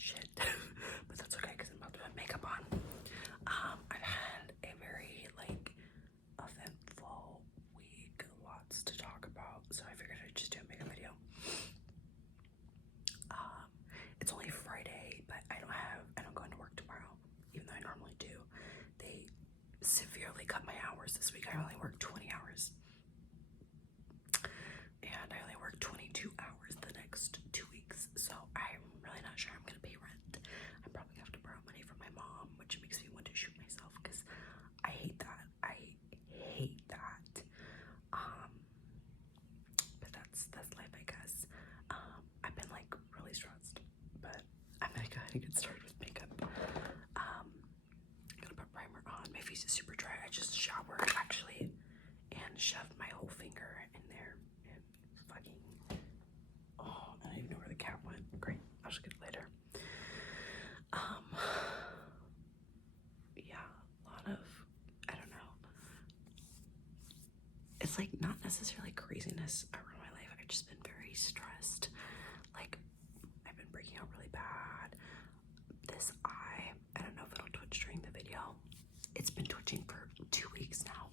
shit. But that's okay because I'm about to put makeup on. I've had a very like eventful week, lots to talk about, so I figured I'd just do a makeup video. It's only Friday, but I don't go into work tomorrow, even though I normally do. They severely cut my hours this week. I only work 20 hours. And I only work 22 hours the next 2 weeks. So I'm really not sure I'm gonna pay rent. I'm probably gonna have to borrow money from my mom, which makes me want to shoot myself because I hate that. I hate that. But that's life, I guess. I've been like really stressed, but I'm gonna go ahead and get started with makeup. I'm gonna put primer on. My face is super dry. I just showered actually and shoved my whole finger in there and fucking, oh, I don't even know where the cat went. Great, I'll just get it later. Yeah, a lot of, I don't know. It's like not necessarily craziness around my life. I've just been very stressed. Like, I've been breaking out really bad. This eye, I don't know if it'll twitch during the video. It's been twitching for 2 weeks now.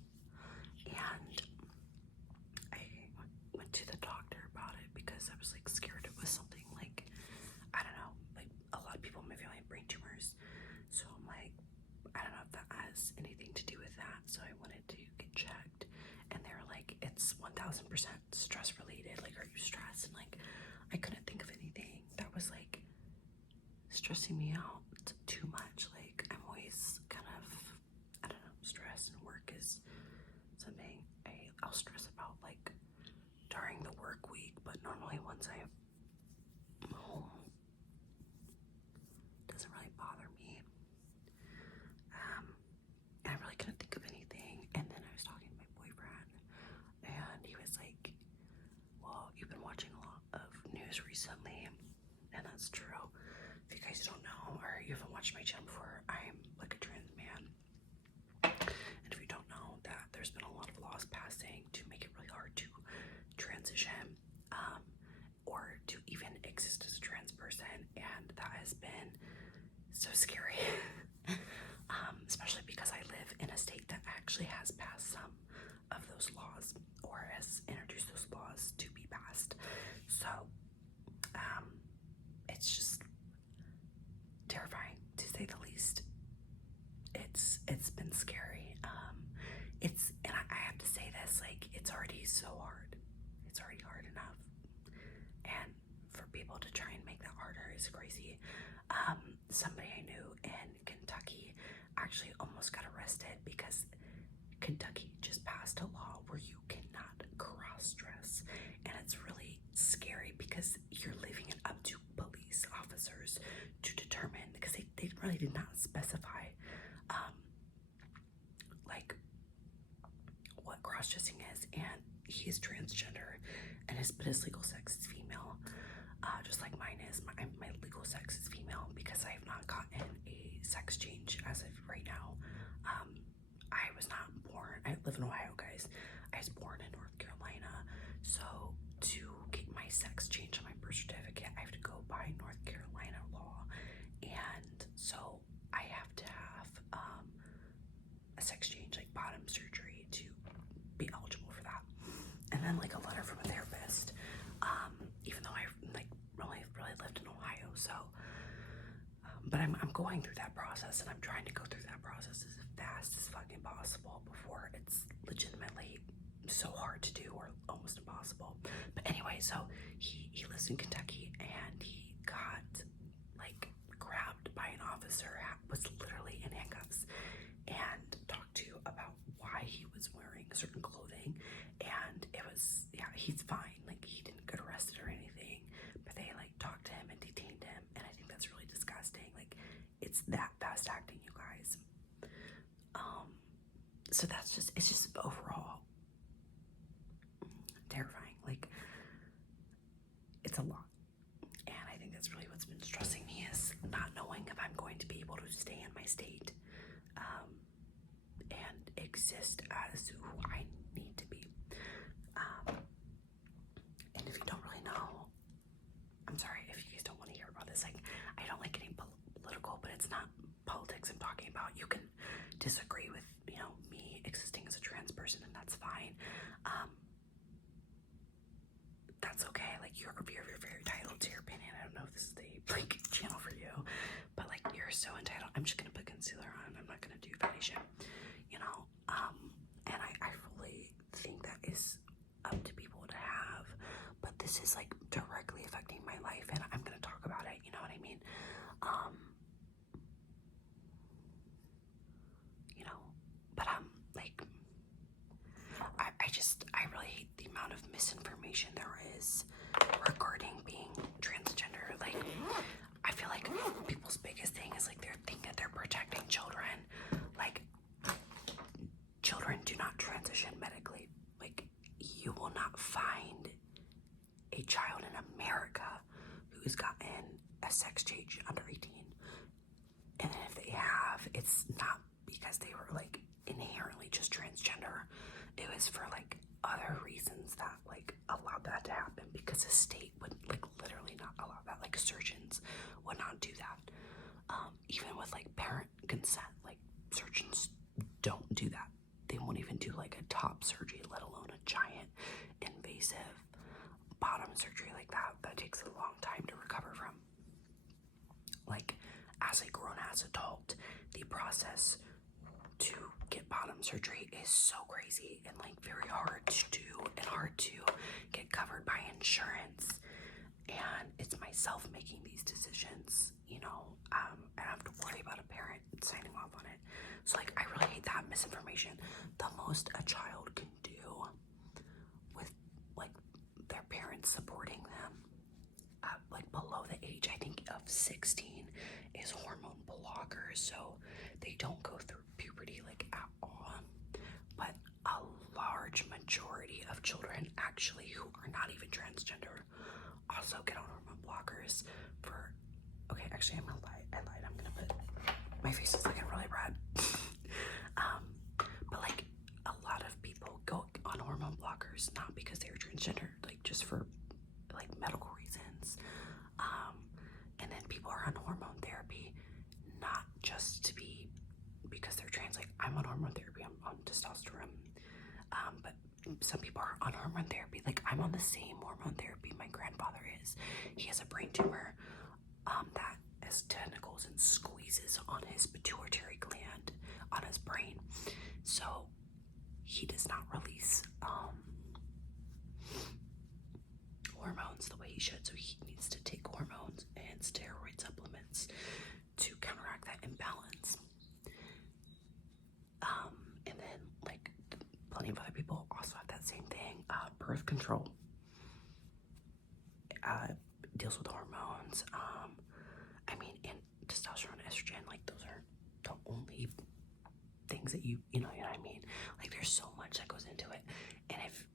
And I went to the doctor about it because I was like scared it was something like, I don't know, like a lot of people in my family have brain tumors. So I'm like, I don't know if that has anything to do with that. So I wanted to get checked, and they were like, it's 1000% stress related. Like, are you stressed? And like, I couldn't think of anything that was like stressing me out too much. Like, I'm always kind of, I don't know, stress, and work is something I'll stress about like during the work week, but normally once I'm home, it doesn't really bother me. And I really couldn't think of anything. And then I was talking to my boyfriend, and he was like, well, you've been watching a lot of news recently, and that's true. If you guys don't know, or you haven't watched my channel before, I'm like a trans man. And if you don't know that, there's been a lot of laws passing to make it really hard to transition, or to even exist as a trans person, and that has been so scary. Especially because I live in a state that actually has passed some of those laws, or has introduced those laws to be passed. So it's just terrifying, to say the least. It's been scary. And I have to say this, like, it's already so hard. It's already hard enough, and for people to try and make that harder is crazy. Somebody I knew in Kentucky actually almost got arrested because Kentucky just passed a law where you cannot cross-dress, and it's really scary because you're leaving it up to police officers to determine, because they really did not specify like what cross-dressing is, and he is transgender, and his legal sex is female, just like mine is. My legal sex is female because I have not gotten a sex change as of right now. I was not born, I live in Ohio, guys. I was born in North Carolina, so to get my sex change on my birth certificate, I have to go by North Carolina law, and so I have to have a sex change, like bottom surgery, to be eligible for that, and then like a letter from a therapist. Even though I like really lived in Ohio, so but I'm going through that process, and I'm trying to go through that process as fast as fucking possible before it's legitimately so hard to do, or almost impossible. But anyway, so he lives in Kentucky, and he got like grabbed by an officer, was literally in handcuffs, and talked to about why he was wearing certain clothing, and it was, yeah, he's fine, like he didn't get arrested or anything, but they like talked to him and detained him, and I think that's really disgusting. Like, it's that fast acting, you guys. So that's just, it's just overall terrifying. Like, it's a lot, and I think that's really what's been stressing me, is not knowing if I'm going to be able to stay in my state and exist as who I need to be. And if you don't really know, I'm sorry if you guys don't want to hear about this, like, I don't like getting it's not politics I'm talking about. You can disagree with, you know, me existing as a trans person, and that's fine. That's okay. Like, you're very entitled to your opinion. I don't know if this is the like channel for you, but like, you're so entitled. I'm just gonna put concealer on. I'm not gonna do foundation, you know. And I fully think that is up to people to have, but this is like directly affecting my life, and I'm gonna talk about it. You know what I mean? You know, but like, I really hate the amount of misinformation there is regarding being transgender. Like, I feel like people's biggest thing is like, they're thinking they're protecting children. Like, children do not transition medically. Like, you will not find a child in America who's gotten a sex change under 18. And then if they have, it's not because they were like inherently just transgender. It was for like other reasons that like allowed that to happen, because the state would like literally not allow that. Like, surgeons would not do that. Even with like parent consent, like, surgeons don't do that. They won't even do like a top surgery, let alone a giant invasive bottom surgery like that. That takes a long time to recover from. Like, as a grown-ass adult, the process to get bottom surgery is so crazy and like very hard to do and hard to get covered by insurance. And it's myself making these decisions, you know. I don't have to worry about a parent signing off on it. So like, I really hate that misinformation. The most a child can do with like their parents supporting them, like below the age, I think, of 16, is hormone blockers, so they don't go through puberty like at all. But a large majority of children actually who are not even transgender also get on hormone blockers for, okay, actually, I lied, I'm gonna put, my face is looking really red. But like, a lot of people go on hormone blockers not because they're transgender, like just for like medical reasons. And then people are on hormone therapy not just to be because they're trans. Like, I'm on hormone therapy, I'm on testosterone. But some people are on hormone therapy. Like, I'm on the same hormone therapy my grandfather is. He has a brain tumor that has tentacles and squeezes on his pituitary gland on his brain. So he does not release hormones the way he should. So he needs to take hormones and steroid supplements to counteract that imbalance. And then like plenty of other people also have that same thing. Birth control deals with hormones. I mean, and testosterone, estrogen, like, those are the only things that you know what I mean? Like, there's so much that goes into it. And if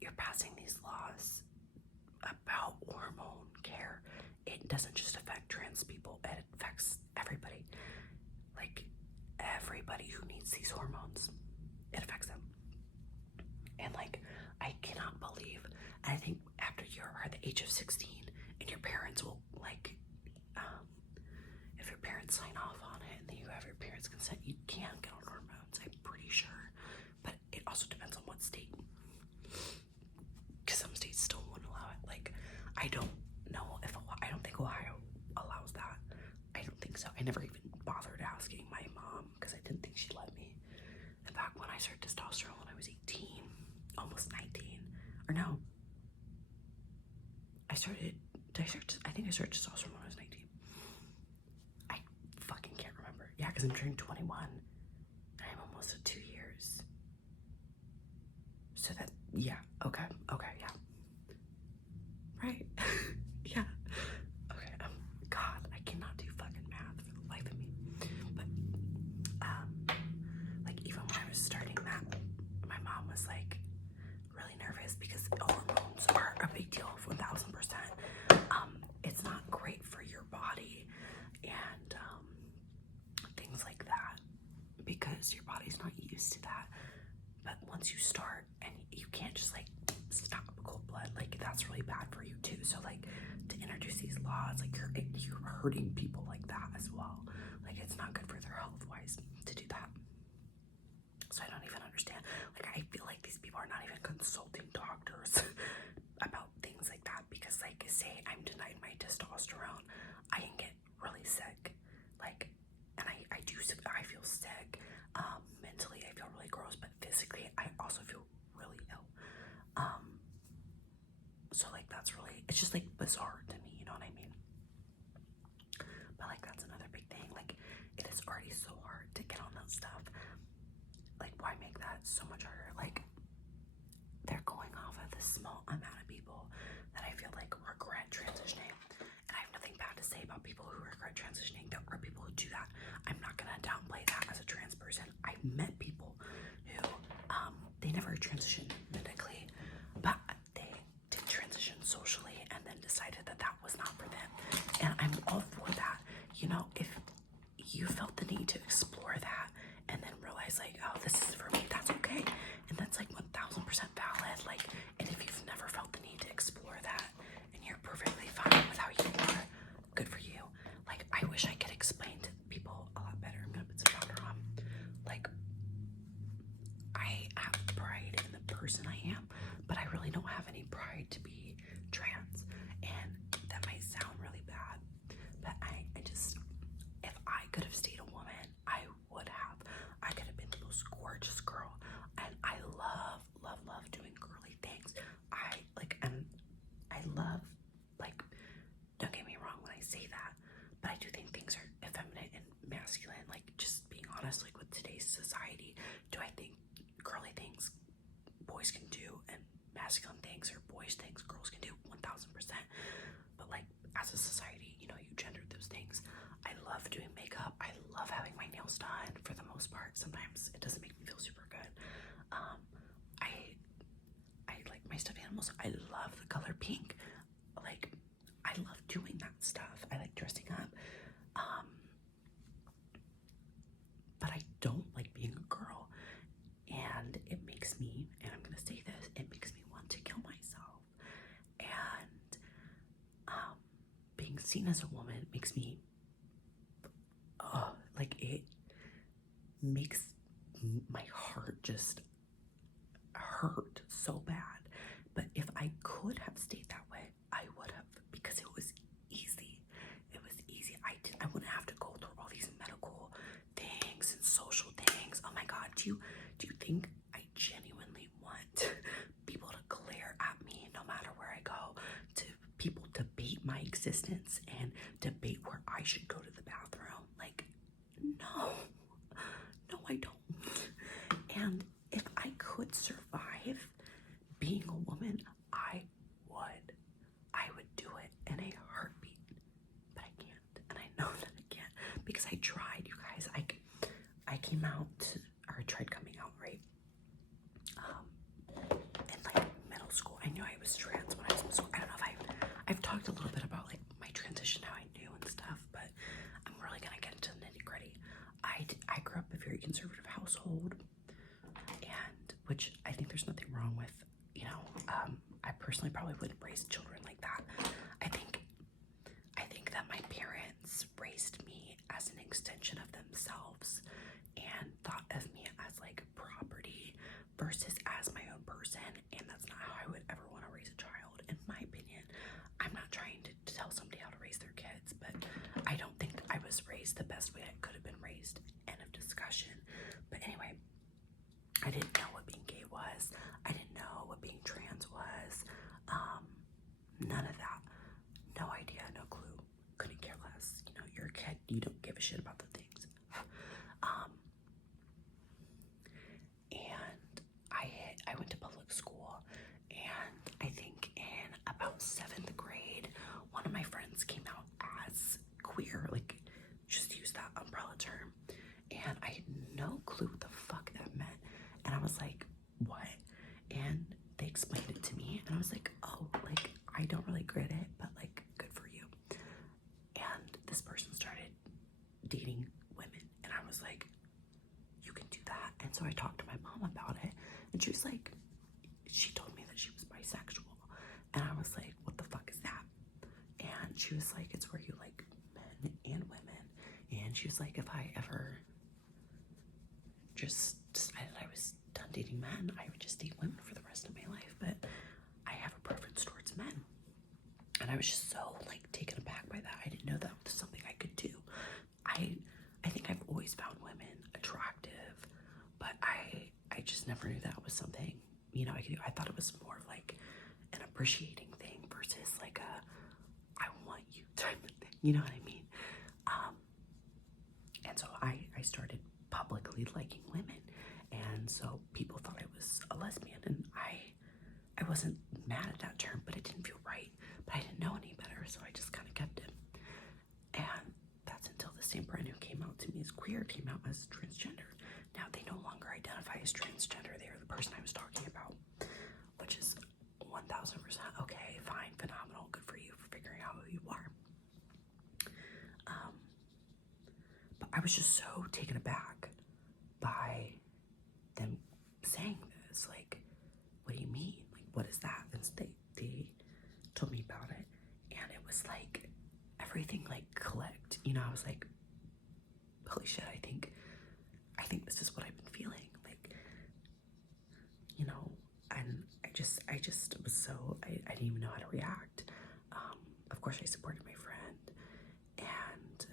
you're passing these laws about hormone care, it doesn't just affect trans people, it affects everybody. Like, everybody who needs these hormones, it affects them. And like, I cannot believe, I think after you are the age of 16 and your parents will like, if your parents sign off on it and then you have your parents' consent, you can get on hormones, I'm pretty sure. But it also depends on what state, because some states still won't allow it. Like, I don't know if I don't think Ohio allows that. I don't think so. I never even bothered asking my mom because I didn't think she'd let me. In fact, when I started testosterone when I was 18, almost 19, or no, I think I started testosterone when I was 19. I fucking can't remember. Yeah, because I'm turning 21 and I'm almost at 2 years. So that, yeah, okay, yeah. Right? Yeah. Okay, God, I cannot do fucking math for the life of me. But, like, even when I was starting that, my mom was, like, really nervous because hormones are a big deal, 1000%. It's not great for your body and, things like that, because your body's not used to that. But once you start, and you can't just like stop cold blood, like that's really bad for you too. So like, to introduce these laws, like you're hurting people like that as well. Like, are not even consulting doctors about things like that, because like say I'm denied my testosterone, I can get really sick, like, and I feel sick, mentally I feel really gross, but physically I also feel really ill. So like that's really, it's just like bizarre to me, you know what I mean? But like that's another big thing, like it is already so hard to get on that stuff, like why make that so much harder? Like they're going off of this small amount of people that I feel like regret transitioning, and I have nothing bad to say about people who regret transitioning. There are people who do that. I'm not gonna downplay that as a trans person. I've met people who they never transitioned medically, but they did transition socially and then decided that that was not for them, and I'm all for that. You know, if you felt the need to explore that and then realize like, oh, this is for me, that's okay, and that's like 1000% valid. Like, and if you've never felt the need to explore that and you're perfectly fine with how you are, good for you. Like, I wish I could explain to people a lot better. I'm gonna put some powder on. Like, I have pride in the person I am, but I really don't have any pride to be trans, and that might sound really bad, but I just, if I could have stayed a woman, I would have. I could have been the most gorgeous girl, and I love, love, love doing girly things. I love, like, don't get me wrong when I say that, but I do think things are effeminate and masculine. Like, just being honest, like with today's society, do I think girly things boys can do and masculine things or boyish things girls can do? 1000%. But like, as a society, you know, you gendered those things. I love doing makeup. I love having my nails done for the most part. Sometimes it doesn't make me feel super good. I like my stuffed animals. I love the color pink. Like, I love doing that stuff. I like dressing up. But I don't like being a girl. And it makes me, and I'm gonna say this, it makes me want to kill myself. And being seen as a woman makes me, like, it makes my heart just hurt so bad. But if I could have stayed that way, I would have, because it was easy. It was easy. I wouldn't have to go through all these medical things and social things. Oh my God, do you think I genuinely want people to glare at me no matter where I go? To people debate my existence and debate where I should go to the bathroom? Like, no, I don't. And if I could survive being a woman, I would do it in a heartbeat. But I can't, and I know that I can't, because I tried, you guys. I came out, or I tried coming out, right? In like middle school. I knew I was trans when I was in school. I don't know if I've talked a little bit about like my transition, how I knew and stuff, but I'm really gonna get into the nitty gritty. I grew up in a very conservative household, and which I think there's nothing wrong with, you know. I personally probably wouldn't raise children like that. I think that my parents raised me as an extension of themselves and thought of me as like property versus as my own person, and that's not how I would ever want to raise a child, in my opinion. I'm not trying to tell somebody how to raise their kids, but I don't think that I was raised the best way I could have been raised. End of discussion. But anyway, I didn't know what being gay was. I didn't know what being trans was. None of that. No idea, no clue. Couldn't care less. You know, you're a kid. You don't give a shit about the things. And I went to public school, and I think in about 7th grade, one of my friends came out as queer, like, just use that umbrella term, and I had no clue what the fuck that meant, and I was like, what? And they explained it to me, and I was like, oh, like, I don't really get it, but like, good for you. And this person started dating women, and I was like, you can do that. And so I talked to my mom about it, and she was like, she told me that she was bisexual, and I was like, what the fuck is that? And she was like, it's where you like men and women. And she was like, if I ever just decided I was done dating men. I would just date women for the rest of my life, but I have a preference towards men. And I was just so like taken aback by that. I didn't know that was something I could do. I think I've always found women attractive, but I just never knew that was something, you know, I could do. I thought it was more of like an appreciating thing versus like a I want you type of thing. You know what I mean? And so I started publicly liking women, and so people thought I was a lesbian, and I wasn't mad at that term, but it didn't feel right. But I didn't know any better, so I just kind of kept it. And that's until the same brand who came out to me as queer came out as transgender. Now they no longer identify as transgender. They are the person I was talking about, which is 1000% okay, fine, phenomenal, good for you for figuring out who you are. But I was just so taken aback by them saying this. Like, what do you mean? Like, what is that? And they told me about it, and it was like everything like clicked. You know, I was like, holy shit, I think this is what I've been feeling. Like, you know, and I just was so I didn't even know how to react. Of course I supported my friend and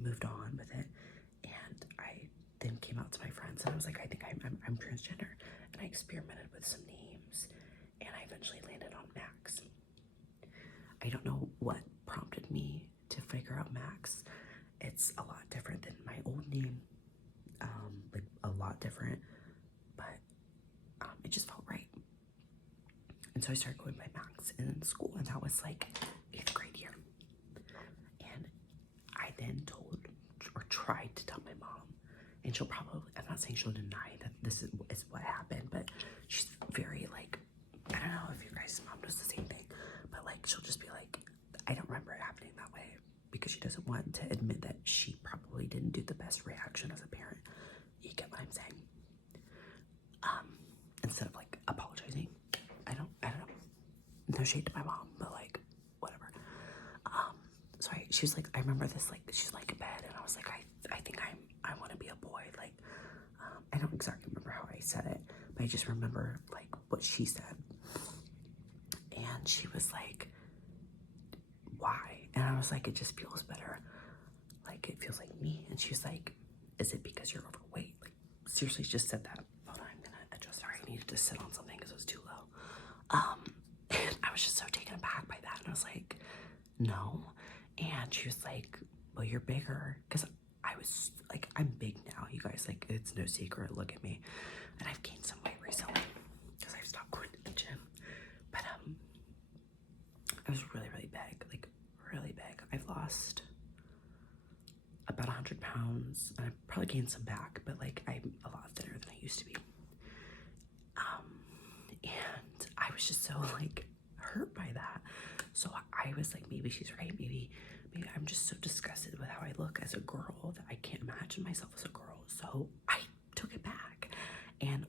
moved on with it, and I then came out to my friends and I was like, I think I'm transgender, and I experimented with some names, and I eventually landed on Max. I don't know what prompted me to figure out Max. It's a lot different than my old name, like a lot different, but it just felt right. And so I started going by Max in school, and that was like 8th grade year. And I then told or tried to tell my mom, and she'll probably, I'm not saying she'll deny that this is what happened, but she's very like, I don't know if your guys' mom does the same thing, but like she'll just be like, I don't remember it happening that way, because she doesn't want to admit that she probably didn't do the best reaction as a parent. You get what I'm saying? Instead of like apologizing. I don't know. No shade to my mom, but like whatever. So she was like, I remember this, like she's like in bed, and I was like, I think I want to be a boy. Like, I don't exactly remember how I said it, but I just remember like what she said. And she was like, why? And I was like, it just feels better. Like, it feels like me. And she was like, is it because you're overweight? Like, seriously, she just said that. Hold on, I'm gonna adjust. Sorry, I needed to sit on something because it was too low. And I was just so taken aback by that. And I was like, no. And she was like, well, you're bigger. Because I was like, I'm big now, you guys. Like, it's no secret. Look at me. And I've gained some weight recently because I've stopped going to the gym. But I was really, really big. Like, really big. I've lost about 100 pounds, and I've probably gained some back, but like I'm a lot thinner than I used to be. And I was just so like hurt by that. So I was like, maybe she's right. Maybe I'm just so disgusted with how I look as a girl that I can't imagine myself as a girl. So I took it back, and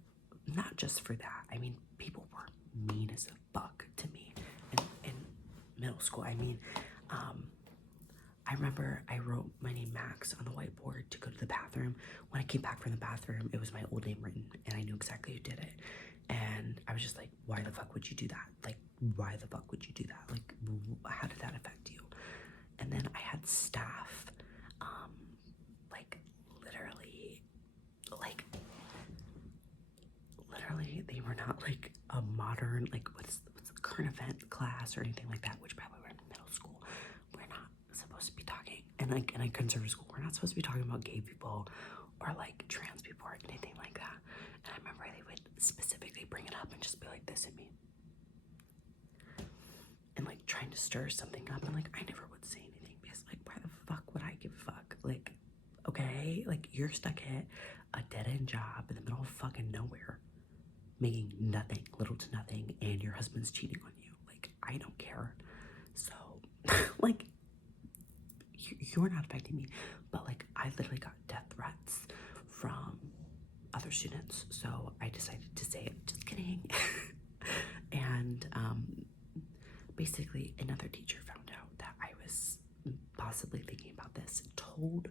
not just for that. I mean, people were mean as a fuck to me in middle school. I mean, I remember I wrote my name Max on the whiteboard to go to the bathroom. When I came back from the bathroom, it was my old name written, and I knew exactly who did it. And I was just like, why the fuck would you do that? Like, why the fuck would you do that? Like, how did that affect you? And then I had staff, like, literally, they were not like a modern, like, what's a current event class or anything like that, which probably we're in middle school. We're not supposed to be talking, and like in a conservative school, we're not supposed to be talking about gay people or like trans people or anything like that. And I remember they would specifically bring it up and just be like, this at me, and like trying to stir something up, and like I never would say anything because like, why the fuck would I give a fuck? Like, okay, like you're stuck at a dead-end job in the middle of fucking nowhere, making nothing, little to nothing, and your husband's cheating on you. Like, I don't care. So like, you're not affecting me. But like, I literally got death threats from other students, so I decided to say it. Just kidding. And basically another teacher found out that I was possibly thinking about this, told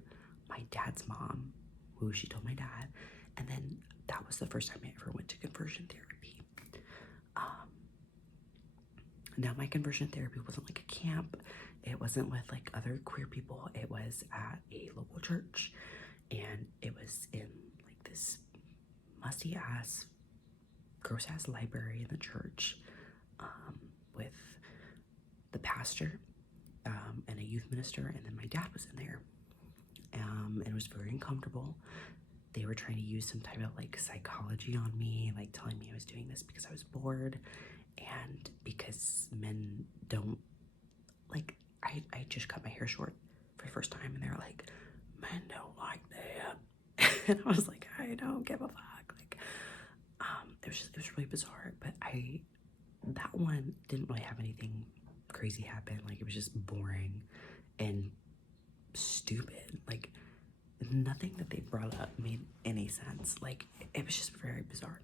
my dad's mom, who she told my dad, and then that that was the first time I ever went to conversion therapy. Now my conversion therapy wasn't like a camp. It wasn't with like other queer people. It was at a local church, and it was in like this musty ass, gross ass library in the church, with the pastor, and a youth minister, and then my dad was in there. And it was very uncomfortable. They were trying to use some type of like psychology on me, like telling me I was doing this because I was bored and because men don't like, I just cut my hair short for the first time, and they're like, men don't like that. And I was like, I don't give a fuck. Like, it was really bizarre, but that one didn't really have anything crazy happen. Like, it was just boring and stupid. Like, nothing that they brought up made any sense. Like, it was just very bizarre.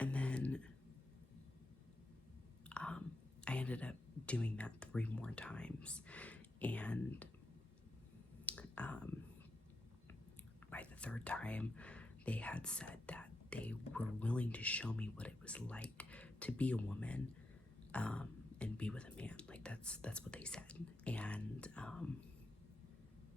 And then I ended up doing that 3 more times, and by the 3rd time they had said that they were willing to show me what it was like to be a woman, and be with a man. Like, that's what they said. And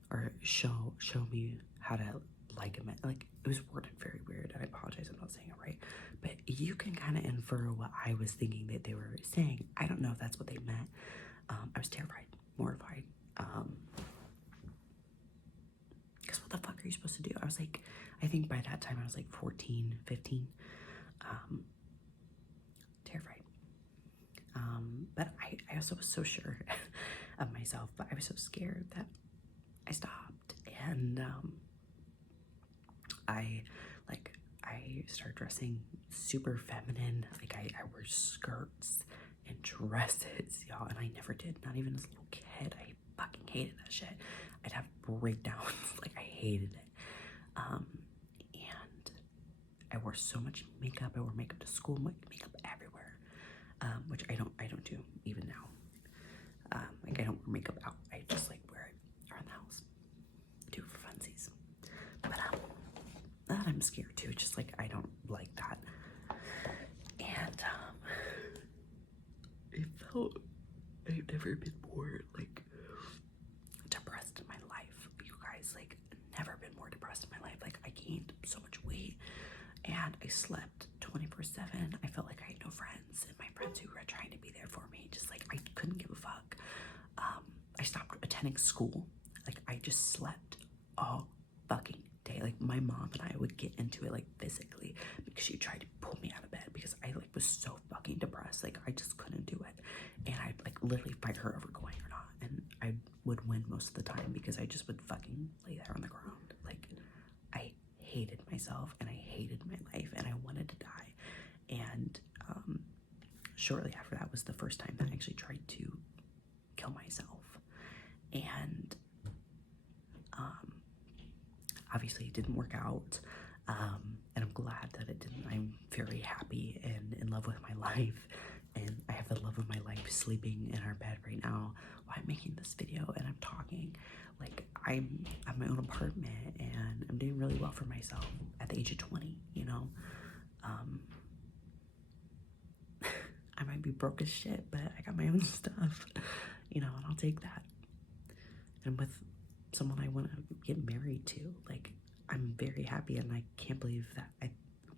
or show me how to like a man. Like, it was worded very weird, and I apologize, I'm not saying it right, but you can kind of infer what I was thinking that they were saying. I don't know if that's what they meant. I was terrified, mortified, because what the fuck are you supposed to do? I was like, I think by that time I was like 14, 15, terrified. But I also was so sure of myself, but I was so scared that I stopped. And I started dressing super feminine. Like, I wear skirts and dresses, y'all, and I never did, not even as a little kid. I fucking hated that shit. I'd have breakdowns. Like, I hated it. And I wore so much makeup. I wore makeup to school, makeup everywhere, which I don't do even now. Like, I don't wear makeup out. I just like wear it around the house. I do it for funsies. But that I'm scared too. Just like, I don't like that. And it felt, I've never been more like depressed in my life, you guys. Like, never been more depressed in my life. Like, I gained so much weight, and I slept 24/7. I felt like I had no friends, and my friends who were trying to be there for me, just like, I couldn't give a fuck. I stopped attending school. Like, I just slept all fucking day. Like, my mom and I would get into it, like, physically, because she tried to pull me out of bed because I like was so fucking depressed. Like, I just couldn't do it, and I'd like literally fight her over going or not, and I would win most of the time because I just would fucking lay there on the ground. Like, I hated myself, and I hated my life, and I wanted to die. And shortly after that was the first time that I actually tried to kill myself. And obviously it didn't work out, and I'm glad that it didn't. I'm very happy and in love with my life, and I have the love of my life sleeping in our bed right now while I'm making this video and I'm talking. Like, I'm at my own apartment, and I'm doing really well for myself at the age of 20, you know. I might be broke as shit, but I got my own stuff, you know, and I'll take that. And with someone I want to get married to, like, I'm very happy, and I can't believe that I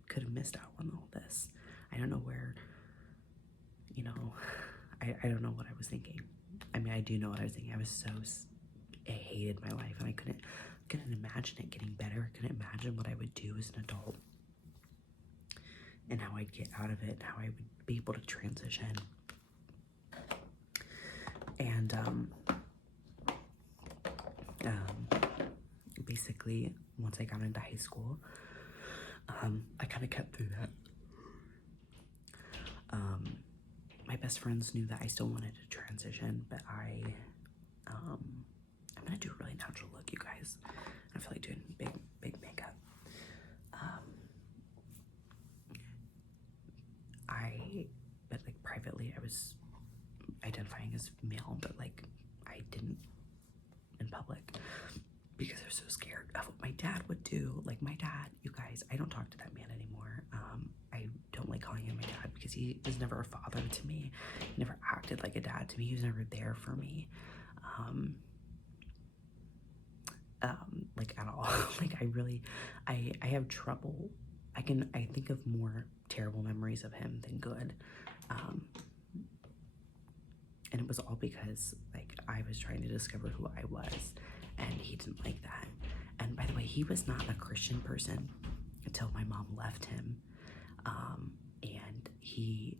could have missed out on all this. I don't know where, you know, I don't know what I was thinking. I mean, I do know what I was thinking. I hated my life, and I couldn't imagine it getting better. I couldn't imagine what I would do as an adult, and how I'd get out of it, and how I would be able to transition. And basically, once I got into high school, I kind of kept through that. My best friends knew that I still wanted to transition, but I'm gonna do a really natural look, you guys. I feel like doing big makeup. But like, privately, I was identifying as male, but like, I didn't in public because I was so scared of what my dad would do. Like, my dad, you guys, guys, I don't talk to that man anymore. I don't like calling him my dad because he was never a father to me. He never acted like a dad to me. He was never there for me. Like at all. Like I have trouble. I think of more terrible memories of him than good. And it was all because like I was trying to discover who I was, and he didn't like that. And by the way, he was not a Christian person until my mom left him. And he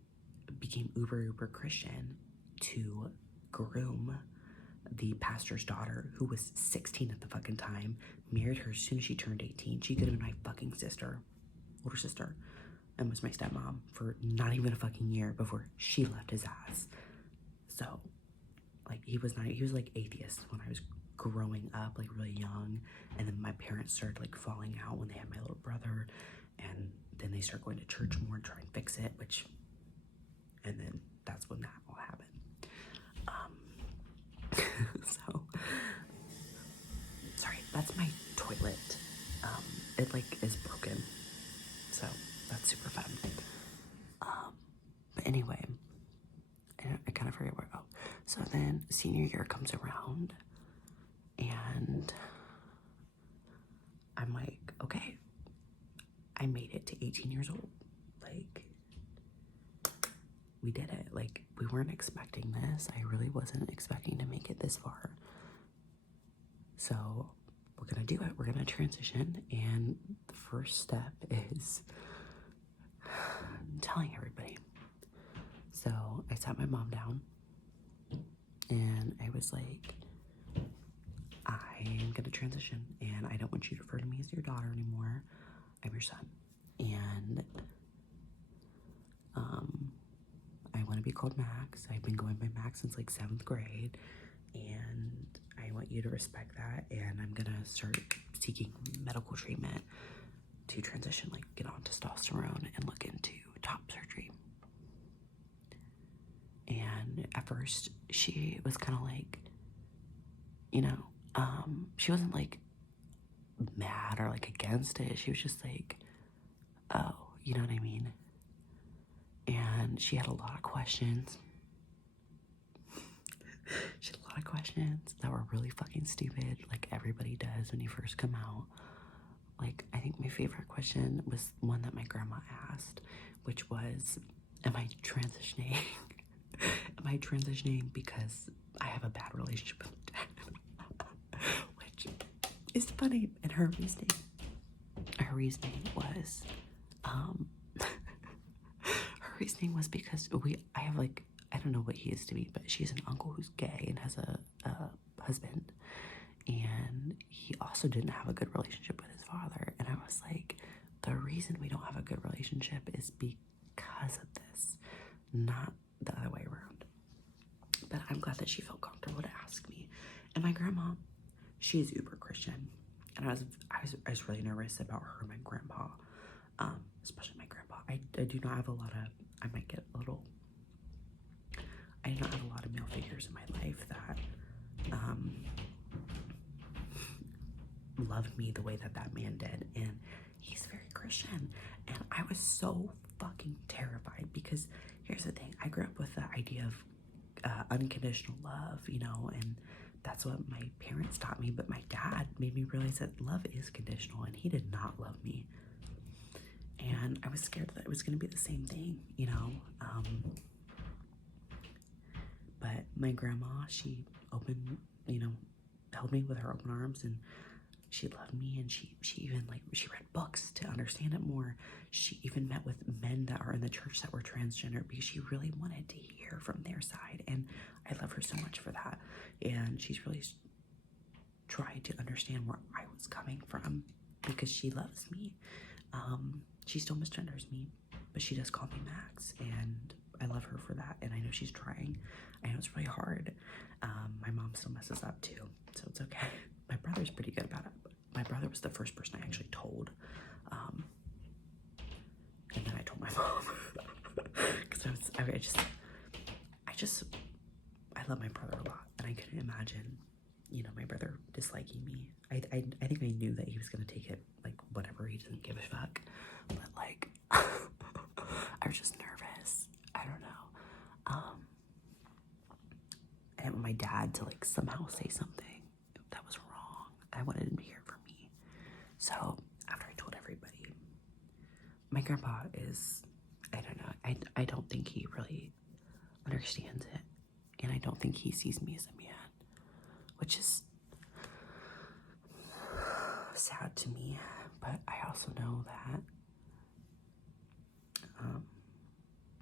became uber Christian to groom the pastor's daughter, who was 16 at the fucking time, married her as soon as she turned 18. She could have been my fucking sister, older sister, and was my stepmom for not even a fucking year before she left his ass. So, like, he was like atheist when I was growing up, like really young, and then my parents started like falling out when they had my little brother, and then they started going to church more and try and fix it, and then that's when that all happened. So, sorry, that's my toilet. It like is broken, so that's super fun. But anyway, I kind of forget where. Oh, so then senior year comes around, and I'm like, okay, I made it to 18 years old. Like, we did it. Like, we weren't expecting this. I really wasn't expecting to make it this far. So we're gonna do it. We're gonna transition, and the first step is telling everybody. So I sat my mom down, and I was like, I am gonna transition, and I don't want you to refer to me as your daughter anymore. I'm your son, and I want to be called Max. I've been going by Max since like 7th grade, and I want you to respect that, and I'm gonna start seeking medical treatment to transition, like get on testosterone and look into top surgery. And at first she was kind of like, you know, she wasn't like mad or like against it. She was just like, oh, you know what I mean? And she had a lot of questions. She had a lot of questions that were really fucking stupid, like everybody does when you first come out. Like, I think my favorite question was one that my grandma asked, which was, am I transitioning? Am I transitioning because I have a bad relationship with my dad? Which is funny. And her reasoning was, her reasoning was because I have like, I don't know what he is to me, but she's an uncle who's gay and has a husband, and he also didn't have a good relationship with his father. And I was like, the reason we don't have a good relationship is because of this, not the other way around. But I'm glad that she felt comfortable to ask me. And my grandma, she is uber Christian, and I was really nervous about her and my grandpa, especially my grandpa. I do not have a lot of, I do not have a lot of male figures in my life that loved me the way that man did, and he's very Christian, and I was so fucking terrified because here's the thing, I grew up with the idea of unconditional love, you know, and that's what my parents taught me, but my dad made me realize that love is conditional, and he did not love me, and I was scared that it was going to be the same thing, you know. But my grandma, she held me with her open arms, and she loved me, and she even she read books to understand it more. She even met with men that are in the church that were transgender because she really wanted to hear from their side, and I love her so much for that. And she's really tried to understand where I was coming from because she loves me. She still misgenders me, but she does call me Max, and I love her for that, and I know she's trying. I know it's really hard. My mom still messes up too, so it's okay. My brother's pretty good about it, but my brother was the first person I actually told. And then I told my mom because I love my brother a lot, and I couldn't imagine you know, my brother disliking me. I think I knew that he was gonna take it like whatever. He didn't give a fuck, but like I was just nervous. I don't know. I didn't want my dad to like somehow say something that was wrong. I wanted him to hear it from me. So after I told everybody, my grandpa is, I don't know. I don't think he really understands it, and I don't think he sees me as a man, which is sad to me. But I also know that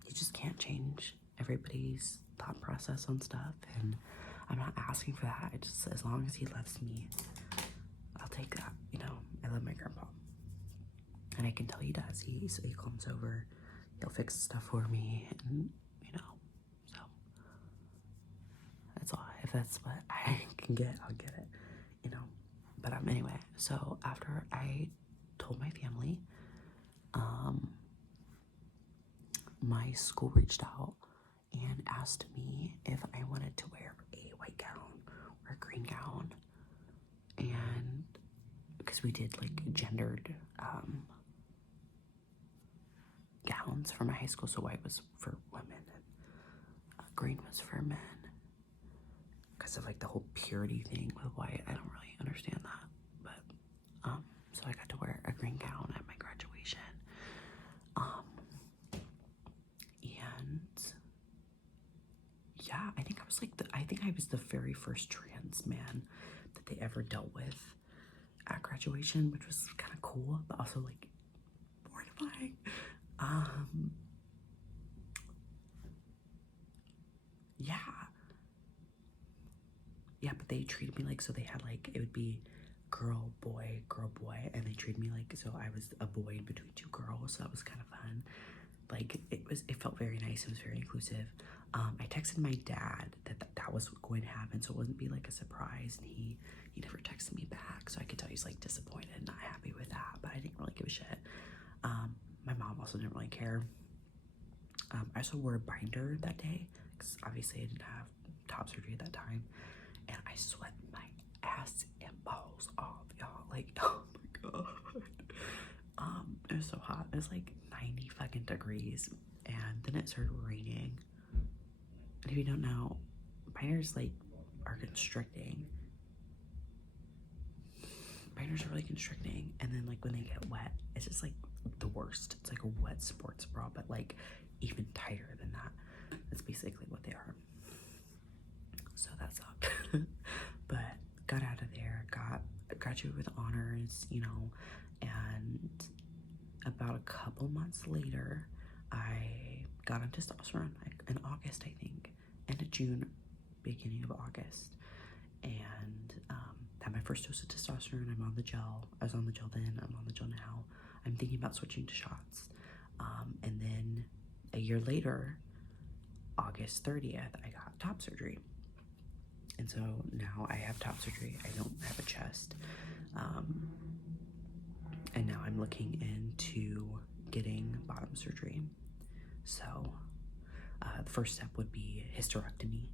you just can't change everybody's thought process on stuff, and I'm not asking for that. I just, as long as he loves me, I'll take that. You know, I love my grandpa, and I can tell he does. He comes over, he'll fix stuff for me, and you know, so that's all. If that's what I can get, I'll get it. You know, but anyway. So after I told my family, my school reached out and asked me if I wanted to wear a white gown or a green gown, and because we did like gendered gowns for my high school, so white was for women and green was for men, because of like the whole purity thing with white. I don't really understand that, but so I got to wear a green gown at my graduation. And yeah, I think I was the very first trans man that they ever dealt with at graduation, which was kind of cool, but also like mortifying. Yeah, but they treated me like, so they had like, it would be girl, boy, and they treated me like, so I was a boy in between two girls, so that was kind of fun. Like, it felt very nice. It was very inclusive. I texted my dad that was going to happen, so it wouldn't be like a surprise, and he never texted me back, so I could tell he's like disappointed and not happy with that, but I didn't really give a shit. My mom also didn't really care. I also wore a binder that day, because obviously I didn't have top surgery at that time, and I sweat my ass and balls off, y'all. Like, oh my god. It was so hot. It was like 90 fucking degrees, and then it started raining. And if you don't know, binders like are constricting. Binders are really constricting, and then like when they get wet, it's just like the worst. It's like a wet sports bra, but like even tighter than that. That's basically what they are. So that sucked. But got out of there, graduated with honors, you know, and about a couple months later, I got on testosterone, like in August, I think, end of June, beginning of August, and had my first dose of testosterone. I'm on the gel. I was on the gel then. I'm on the gel now. I'm thinking about switching to shots. And then a year later, August 30th, I got top surgery. And so now I have top surgery. I don't have a chest. And now I'm looking into getting bottom surgery. So the first step would be hysterectomy.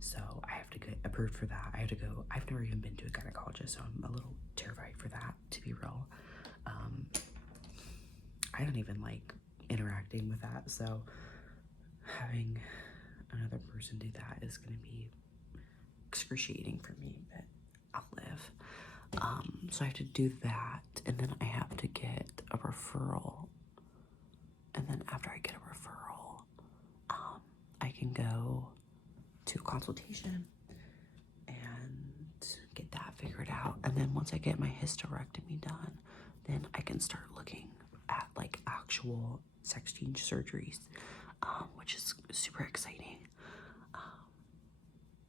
So I have to get approved for that. I have to go. I've never even been to a gynecologist, so I'm a little terrified for that, to be real. I don't even like interacting with that, so having another person do that is going to be excruciating for me, but I'll live. So I have to do that, and then I have to get a referral, and then after I get a referral, I can go to a consultation and get that figured out. And then once I get my hysterectomy done, then I can start looking at like actual sex change surgeries, which is super exciting.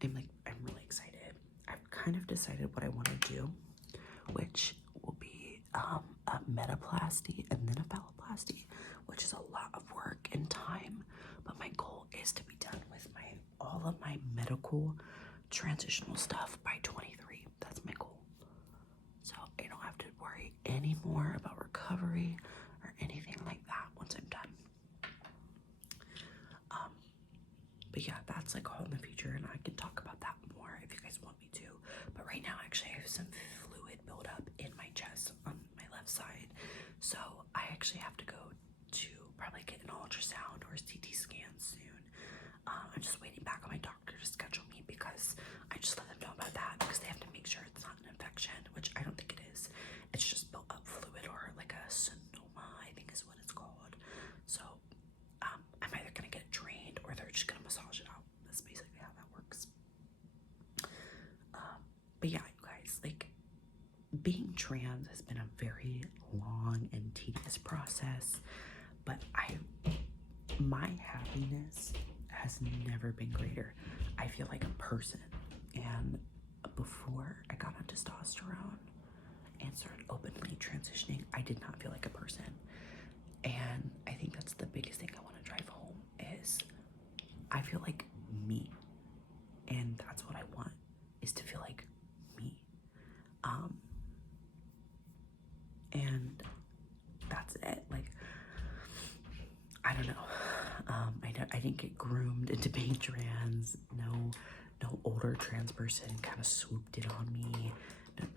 I'm really excited. I've kind of decided what I want to do, which will be a metaplasty and then a phalloplasty, which is a lot of work and time, but my goal is to be done with all of my medical transitional stuff by 23. That's my goal. So I don't have to worry anymore about recovery or anything like that once I'm done. But yeah, that's like all in the future, and I can talk about that more if you guys want me to. But right have some fluid buildup in my chest on my left side. So I actually have to go to probably get an ultrasound or a CT scan soon. I'm just waiting back on my doctor to schedule me because I just let them know about that because they have to make sure it's not an infection, which I don't think it is. It's just built up fluid or like a sonoma, I think is what it's called. So I'm either gonna get it drained or they're just gonna massage it out. That's basically how that works. But yeah, you guys, like being trans has been a very long and tedious process, but my happiness has never been greater. I feel like a person, and before I got on testosterone and started openly transitioning, I did not feel like a person. And I think that's the biggest thing I want to drive home is I feel like me, and that's what I want, is to feel like me. And that's it. Like, I don't know. I didn't get groomed into being trans. No older trans person kind of swooped in on me.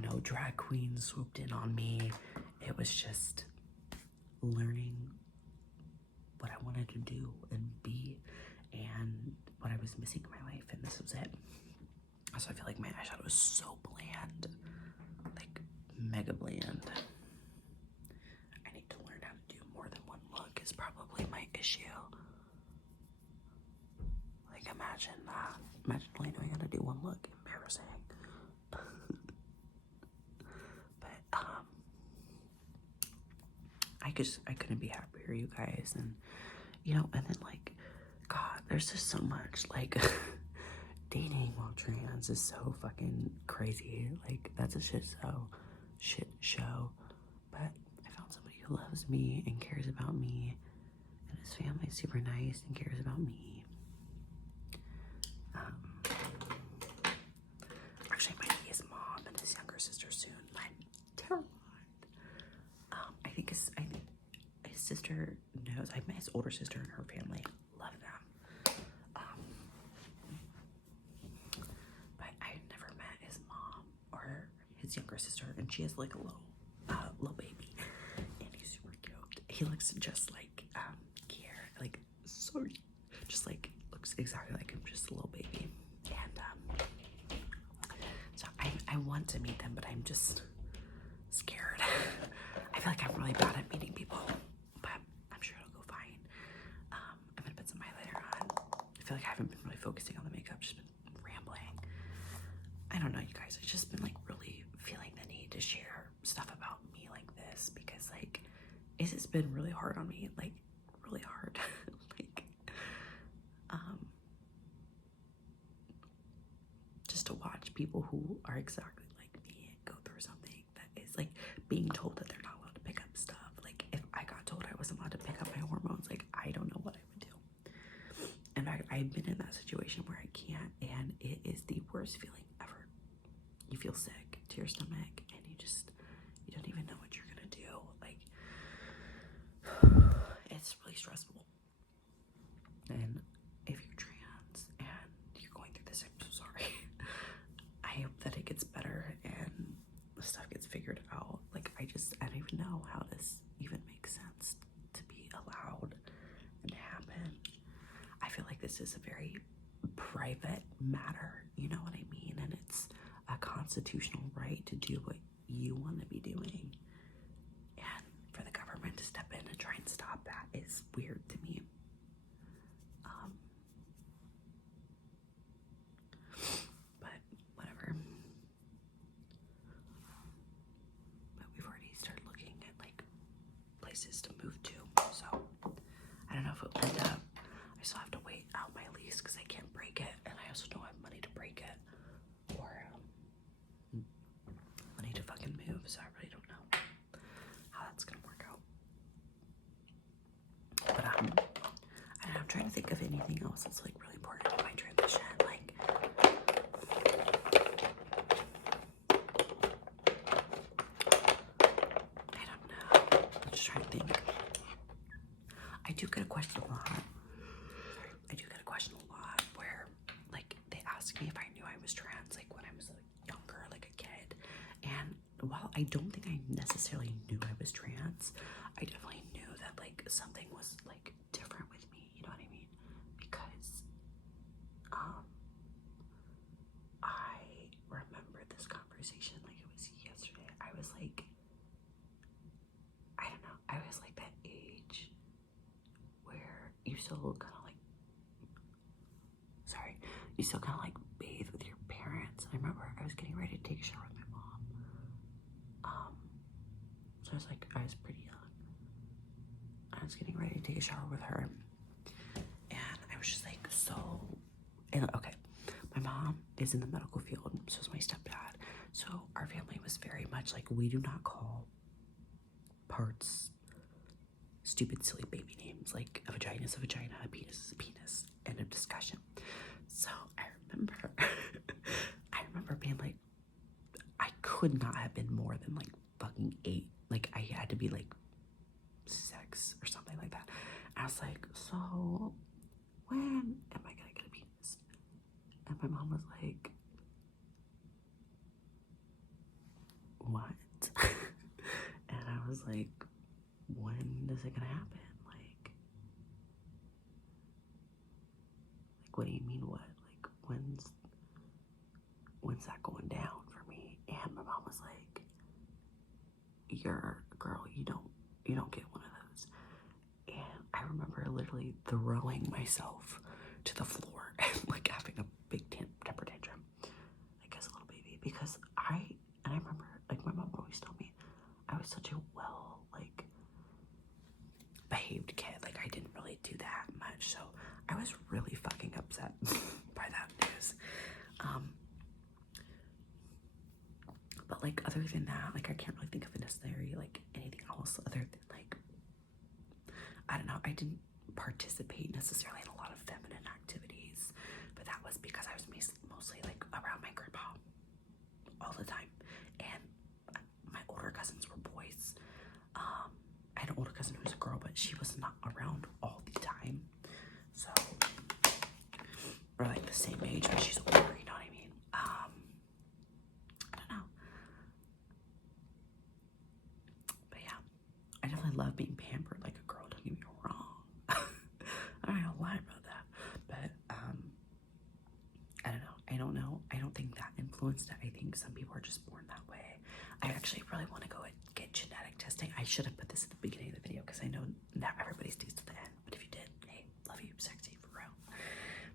No drag queen swooped in on me. It was just learning what I wanted to do and be and what I was missing in my life, and this was it. So I feel like my eyeshadow was so bland, like mega bland. I need to learn how to do more than one look is probably my issue. Like imagine that. Imagine only knowing how to do one look. Embarrassing. But I couldn't be happier, you guys. And you know, and then like, God, there's just so much like dating while trans is so fucking crazy. Like that's a shit show. But I found somebody who loves me and cares about me, and his family's super nice and cares about me. Actually, I might be his mom and his younger sister soon. I'm terrified. I think his sister knows. I've met his older sister and her family. Love them. But I've never met his mom or his younger sister, and she has like a little baby, and he's super cute. He looks just like Kier, like so, just like looks exactly like him, just a little baby. And so I want to meet them, but I'm just scared. I feel like I'm really bad at meeting people, but I'm sure it'll go fine. I'm gonna put some highlighter on. I feel like I haven't been really focusing on the makeup, just been rambling. I don't know, you guys. I've just been like really feeling the need to share stuff about me like this because like it's been really hard on me, like really hard. Like just to watch people who are exactly like me go through something that is like being told that they're not allowed to pick up stuff. Like if I got told I wasn't allowed to pick up my hormones, like I don't know what I would do. In fact, I've been in that situation where I can't, and it is the worst feeling ever. You feel sick to your stomach and you don't even know what you're gonna do. Like it's really stressful. And if you're trans and you're going through this, I'm so sorry. I hope that it gets better and the stuff gets figured out. Like I don't even know how this even makes sense to be allowed and to happen. I feel like this is a very private matter, you know what I mean? And it's a constitutional right to do what you want to be doing. And for the government to step in and try and stop that is weird to me. But whatever. But we've already started looking at like places to move to, so I don't know if it'll end up. I still have to wait out my lease because I can't break it, and I also don't have money to break it or money to fucking move, so I really don't know how that's gonna work out. But I don't know, I'm trying to think of anything else that's like really important in my transition. Like I don't know. I'm just trying to think. I do get a question a lot. I do get a question a lot where like they ask me if I knew I was trans like when I was like younger, like a kid, I don't think I necessarily knew I was trans. I definitely knew that like something was like different with me, you know what I mean? Because I remember this conversation like it was yesterday. I was like, I don't know, I was like that age where you still kind of like, sorry, you still kind of like bathe with your parents. I remember I was getting ready to take a shower with my mom. So I was like, I was pretty young. I was getting ready to take a shower with her. And I was just like, so, and okay, my mom is in the medical field, so is my stepdad. So our family was very much like, we do not call parts stupid, silly baby names. Like a vagina is a vagina, a penis is a penis. End of discussion. So I remember, I remember being like, I could not have been more than like fucking 8. Like I had to be like 6 or something like that. I was like, so when am I gonna get a penis? And my mom was like, what? And I was like, when is it gonna happen? Like what do you mean what? Like when's that going down for me? And my mom was like, you're a girl, you don't get one of those. And I remember literally throwing myself to the floor and like having a big temper tantrum, like as a little baby, because I remember like my mom always told me I was such a well like behaved kid. Like I didn't really do that much, so I was really fucking upset by that news. But like other than that, like I can't really think of necessarily like anything else other than like, I don't know, I didn't participate necessarily in a lot of feminine activities, but that was because I was mostly like around my grandpa all the time, and my older cousins were boys. I had an older cousin who was a girl, but she was not around all the time, so we're like the same age, but she's older, you know what I mean? I don't know, but yeah, I definitely love being pampered like a girl, don't get me wrong. I don't lie about that, but I don't know. I don't think that influenced it. I think some people are just born that way. I actually really want to go and get genetic testing. I should have put this at the beginning of the video because I know not everybody stays to the end, but if you did, hey, love you, sexy, for real.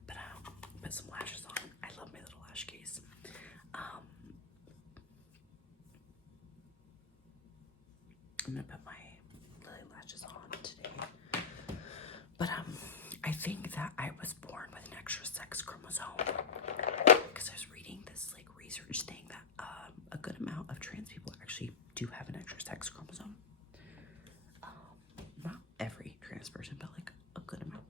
But put some lashes on. I love my little lash case. I'm gonna put my lily lashes on today. But I think that I was born with an extra sex chromosome because I was reading this like research thing that a good amount of trans people actually do have an extra sex chromosome. Not every trans person, but like a good amount.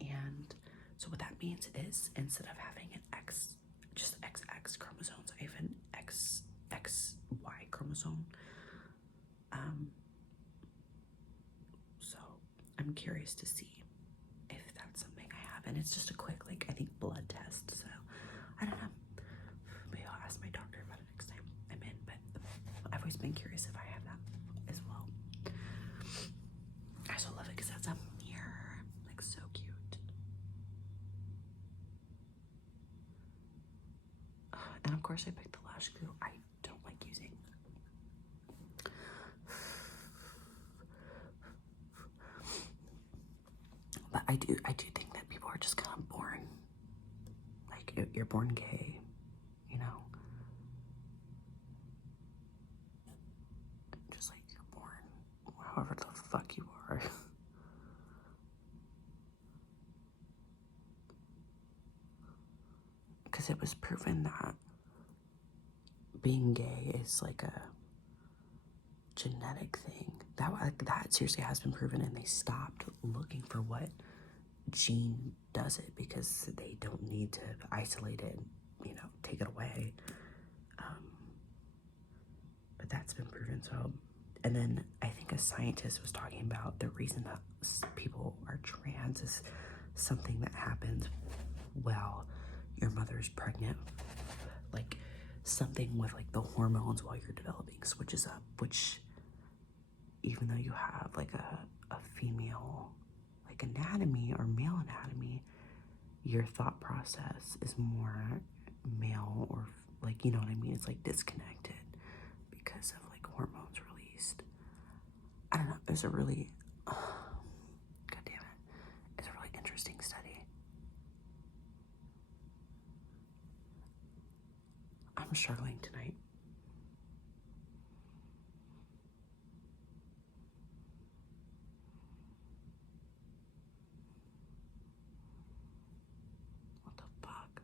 And so what that means is instead of having an X, just XX chromosomes, I have an XY chromosome. So I'm curious to see if that's something I have, and it's just a quick like I think blood test, so I don't know, maybe I'll ask my doctor about it next time I'm in, but I've always been curious if I have that as well. I also love it because that's a mirror, like so cute. And of course I picked the lash glue I don't like using. But I do think that people are just kind of born, like you're born gay, you know? Just like you're born however the fuck you are. Because it was proven that being gay is like a genetic thing. That seriously has been proven, and they stopped looking for what gene does it because they don't need to isolate it, you know, take it away. But that's been proven. So, and then I think a scientist was talking about the reason that people are trans is something that happens while your mother's pregnant. Like something with like the hormones while you're developing switches up, which even though you have like a female like anatomy or male anatomy, your thought process is more male, or like, you know what I mean? It's like disconnected because of like hormones released. I don't know. It's a really, God damn it, it's a really interesting study. I'm struggling tonight. What the fuck?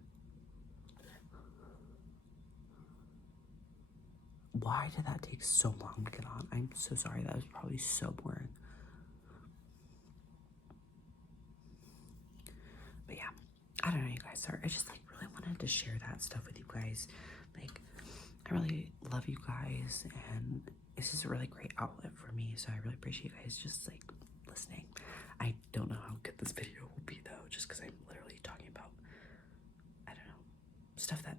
Why did that take so long to get on? I'm so sorry. That was probably so boring. But yeah, I don't know, you guys. Sorry, I just like really wanted to share that stuff with you guys. Like, I really love you guys, and this is a really great outlet for me. So I really appreciate you guys just like listening. I don't know how good this video will be though, just because I'm literally talking about, I don't know, stuff that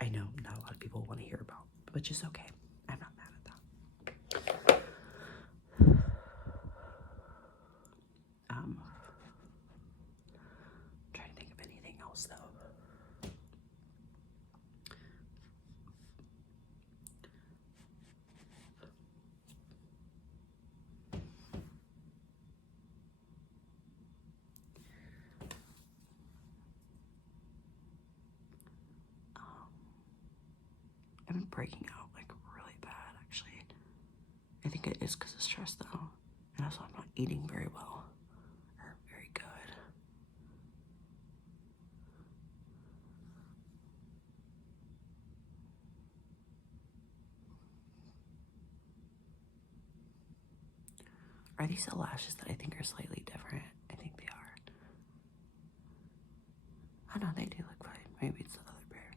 I know not a lot of people want to hear about, which is okay. I'm not mad at that. Trying to think of anything else though. I've been breaking out like really bad actually. I think it is because of stress though, and also I'm not eating very well or very good. Are these the lashes that I think are slightly different? I think they are. Oh no, they do look fine. Maybe it's the other pair.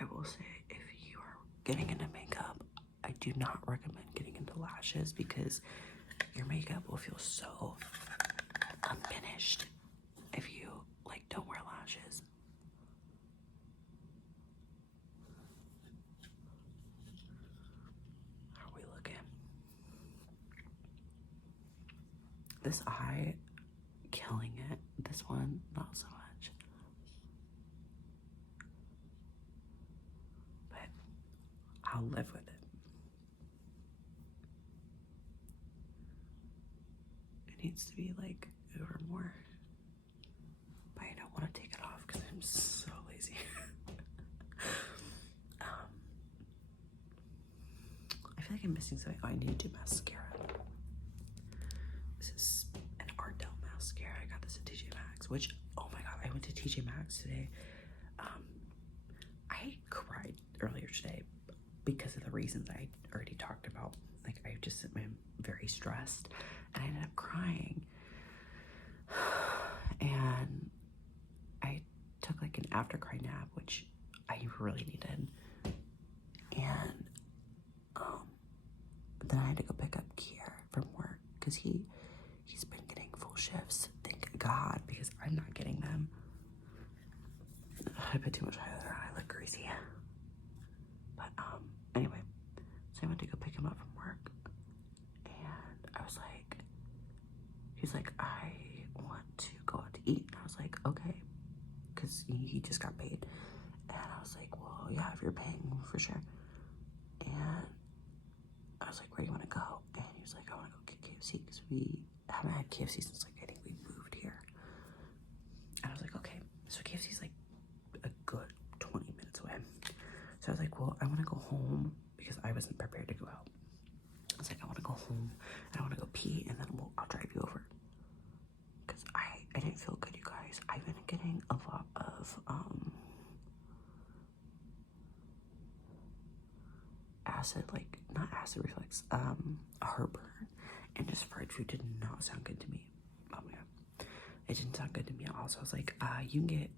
I will say, if you are getting into makeup, I do not recommend getting into lashes because your makeup will feel so unfinished if you like don't wear lashes. How are we looking? This eye, killing it. This one, not so much. But I'll live with it. It needs to be like over more. But I don't want to take it off because I'm so lazy. I feel like I'm missing something. Oh, I need to do mascara. This is an Ardell mascara. I got this at TJ Maxx, which, oh my god, I went to TJ Maxx today. I cried earlier today because of the reasons I already talked about. Like, I'm very stressed, and I ended up crying. And I took like an after cry nap, which I really needed. And then I had to go pick up Kier from work because he's been getting full shifts. Thank God, because I'm not getting them. I put too much highlighter on. I look greasy. But anyway, so I went to go pick him up from work, and I was like, he's like, I want to go out to eat. And I was like, okay, because he just got paid. And I was like, well, yeah, if you're paying, for sure. And I was like, where do you want to go? And he was like, I want to go get KFC because we haven't had KFC since like I think we moved here. And I was like, okay. So KFC's like a good 20 minutes away. So I was like, well, I want to go home because I wasn't prepared to go out. I was like, I want to go home and I want to go pee, and then I'll drive you over. Because I didn't feel good, you guys. I've been getting a lot of not acid reflux, heartburn, and just fried food did not sound good to me. Oh my god, it didn't sound good to me at all. So I was like, you can get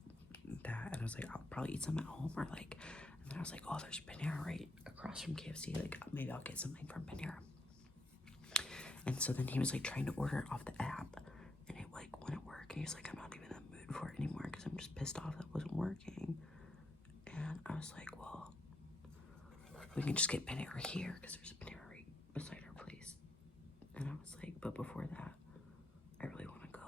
that, and I was like, I'll probably eat some at home, or like, and then I was like, oh, there's Panera right across from KFC, like maybe I'll get something from Panera. And so then he was like trying to order it off the app, and it like wouldn't work. And he's like, I'm not even in the mood for it anymore because I'm just pissed off that it wasn't working. And I was like, well, we can just get Panera here because there's a Panera right beside our place. And I was like, but before that, I really want to go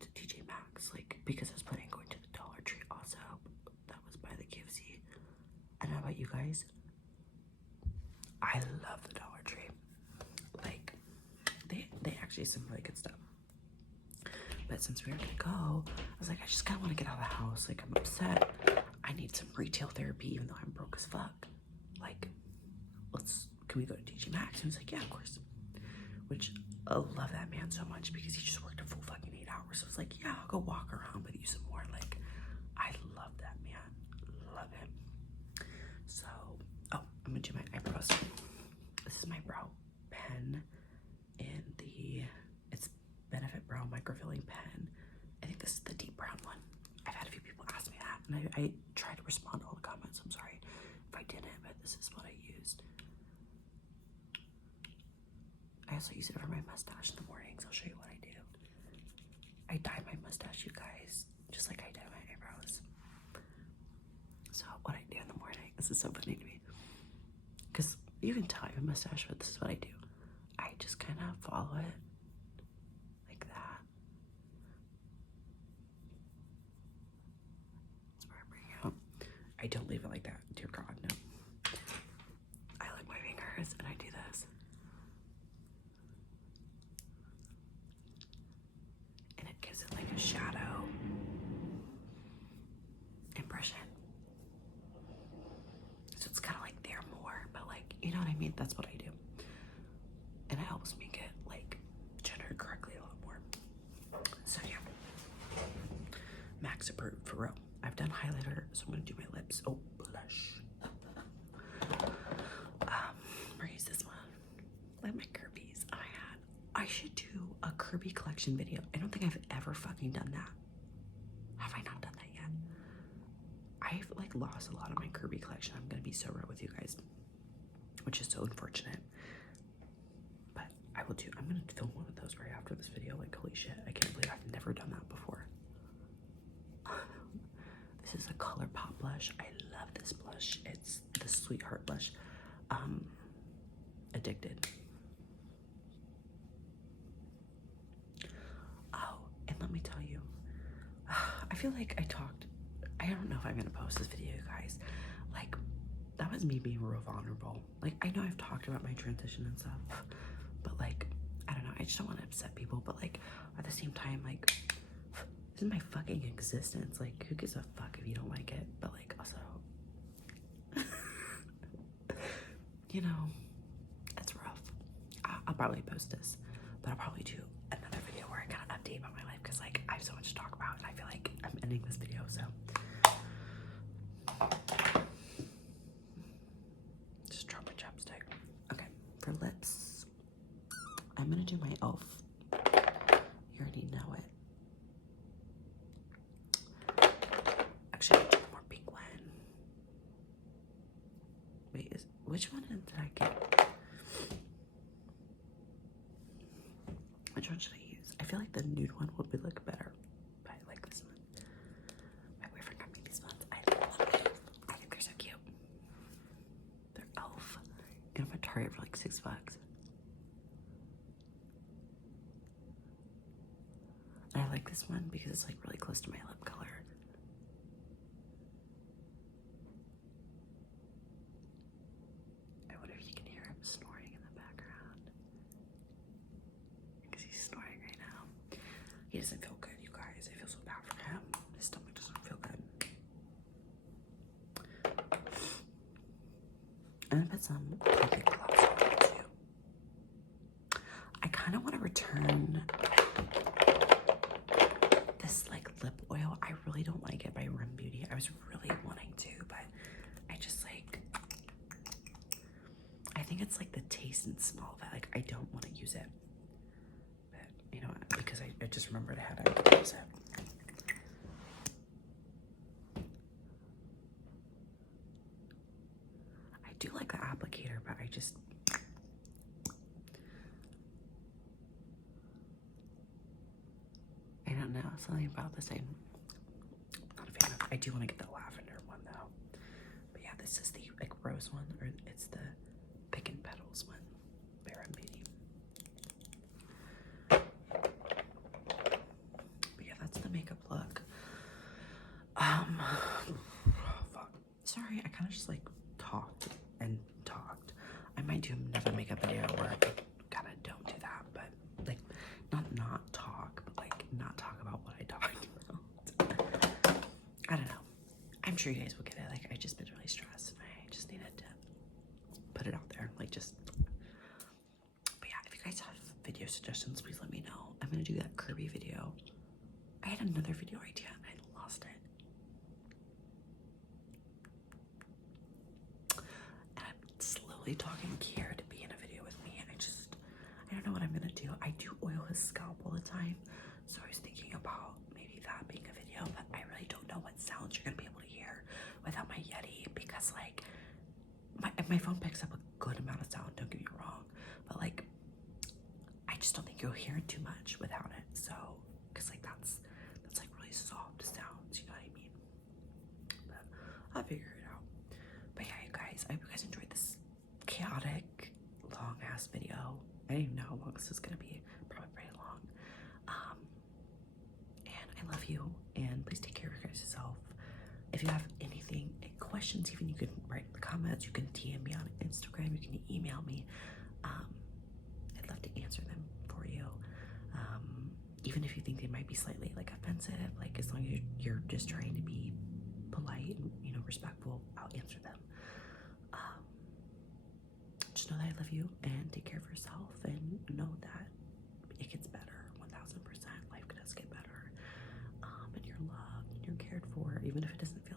to TJ Maxx, like, because I was planning on going to the Dollar Tree also. That was by the KFC. And how about you guys? I love the Dollar Tree. Like, they actually have some really good stuff. But since we were gonna go, I was like, I just kind of want to get out of the house. Like, I'm upset. I need some retail therapy, even though I'm broke as fuck. Like, can we go to TJ Maxx? And he was like, yeah, of course. Which, I love that man so much because he just worked a full fucking 8 hours. So I was like, yeah, I'll go walk around with you some more. Like, I love that man. Love him. So, oh, I'm gonna do my eyebrows. This is my brow pen in it's Benefit Brow Microfilling Pen. I think this is the deep brown one. I've had a few people ask me that, and I try to respond to all the comments. I'm sorry if I didn't, but this is what I used. I also use it for my mustache in the mornings. I'll show you what I do. I dye my mustache, you guys, just like I dye my eyebrows. So what I do in the morning, this is so funny to me, because you can tell I have a mustache, but this is what I do. I just kind of follow it like that. That's where I bring it out. I don't leave it like that, dear God, no. I lick my fingers and I do this. And it gives it like a shadow impression. So it's kind of like there more, but like, you know what I mean? That's what I do. And it helps me get like gendered correctly a lot more. So yeah, Max approved for real. I've done highlighter, so I'm gonna do my lips. Oh, blush. Where is this one? Like my Kirby's. Oh my god, I should do a Kirby collection video. I don't think I've ever fucking done that. Have I not done that yet? I've like lost a lot of my Kirby collection. I'm gonna be so real with you guys, which is so unfortunate. I'm gonna film one of those right after this video. Like, holy shit, I can't believe I've never done that before. This is a ColourPop blush. I love this blush. It's the Sweetheart blush. Addicted. Oh, and let me tell you, I feel like I don't know if I'm gonna post this video, you guys. Like, that was me being real vulnerable. Like, I know I've talked about my transition and stuff, but like, I don't know, I just don't want to upset people, but like, at the same time, like, this is my fucking existence. Like, who gives a fuck if you don't like it? But like, also, you know, it's rough. I'll probably post this, but I'll probably do another video where I kind of update about my life, because like, I have so much to talk about, and I feel like I'm ending this video, so. Just drop my chapstick. Okay, for lips, I'm gonna do my e.l.f. You already know it. Actually, I'll do one more pink one. Wait, which one did I get? Which one should I use? I feel like the nude one would be like better, but I like this one. My boyfriend got me these ones. I love them. I think they're so cute. They're e.l.f. Got them at Target for like $6. And I like this one because it's like really close to my lip color. I wonder if you can hear him snoring in the background, because he's snoring right now. He doesn't feel good, you guys. I feel so bad for him. His stomach doesn't feel good. And I put some lip gloss on it too. I kind of want to return this like lip oil. I really don't like it by Rim Beauty. I was really wanting to, but I just like, I think it's like the taste and smell of it. Like, I don't want to use it, but you know what? Because I just remembered I had to use it. I do like the applicator, but I just, know, something about the same. Not a fan of. I do want to get the lavender one though. But yeah, this is the like rose one, or it's the pick and petals one. Bare and Beauty. But yeah, that's the makeup look. Fuck. Sorry, I kind of just like talked and talked. I might do another makeup video where I kind of don't do that, but like not talk, but like not talk about what I talked about. I don't know. I'm sure you guys will get it. Like I just been really stressed and I just needed to put it out there. Like just. But yeah, if you guys have video suggestions, please let me know. I'm gonna do that Kirby video. I had another video idea and I lost it. And I'm slowly talking Kier to be in a video with me, and I don't know what I'm gonna do. I do oil his scalp all the time, so I was thinking about maybe that being a video, but I really don't know what sounds you're gonna be able to hear without my Yeti, because like my phone picks up a good amount of sound, don't get me wrong, but like I just don't think you'll hear it too much without it. So because like that's like really soft sounds, you know what I mean? But I'll figure it out. But yeah, you guys, I hope you guys enjoyed this chaotic long ass video. I don't even know how long this is gonna be, probably pretty long. And I love you, and please take care of yourself. If you have anything, any questions, even you can write in the comments, you can DM me on Instagram, you can email me. I'd love to answer them for you. Even if you think they might be slightly like offensive, like as long as you're just trying to be polite and, you know, respectful, I'll answer them. Just know that I love you, and take care of yourself, and know that it gets better. 1000%. Life does get better. And you're loved and you're cared for, even if it doesn't feel